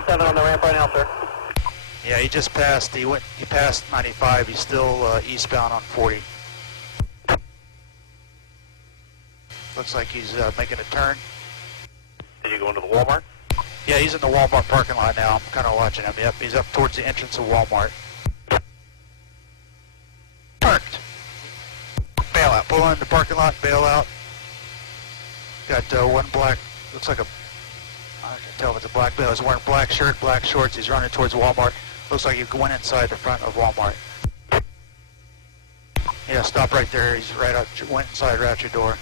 97 on the ramp right now, sir. Yeah, he just passed. He passed 95. He's still eastbound on 40. Looks like he's making a turn. Did you go into the Walmart? Yeah, he's in the Walmart parking lot now. I'm kind of watching him. Yep, he's up towards the entrance of Walmart. Parked. Bail out. Pull in the parking lot. Bail out. Got one black. Looks like a. I can't tell if it's a black male. He's wearing black shirt, black shorts. He's running towards Walmart. Looks like he went inside the front of Walmart. Yeah, stop right there. He's right out. Went inside right out your door.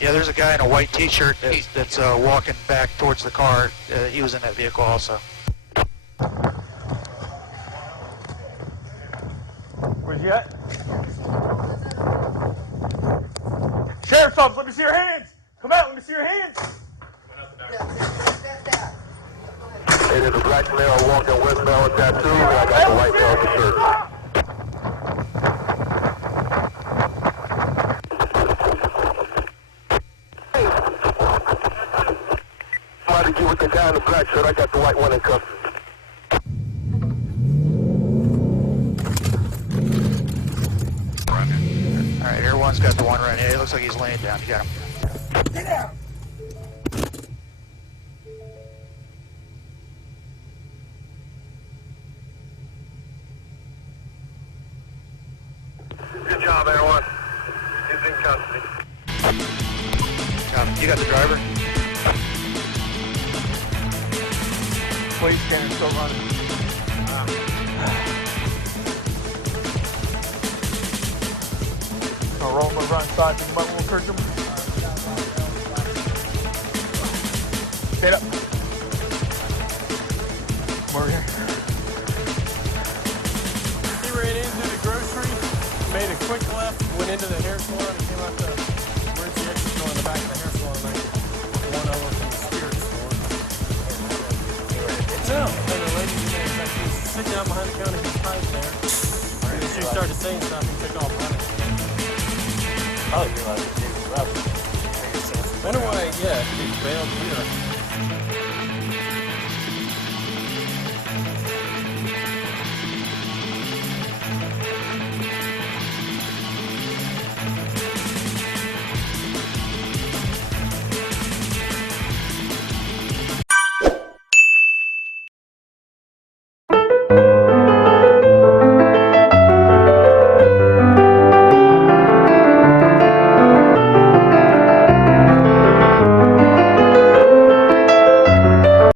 Yeah, there's a guy in a white T-shirt that's walking back towards the car. He was in that vehicle also. Where's he at? Sheriff's office, let me see your hands! Come out, let me see your hands! It is a black male walking westbound with tattoo, and I got the white male with the shirt. Somebody get with the guy in the black shirt, I got the white one in custody. Alright, everyone's got the one right here. It looks like he's laying down. You got him. Get down! Good job, everyone. He's in custody. You got the driver? Police scanner still running. I'll roll him over inside. You might want to search him. Stand up. Come over here. He ran into the grocery, made a quick left, went into the hair salon, and came out the emergency exit door in the back of the hair salon, and one over from the spirit store. No, and the lady was sitting down behind the counter, he tied there. And as she started saying stuff, he took off running. Oh, you realize it was up. Wonder why, yeah, he bailed here.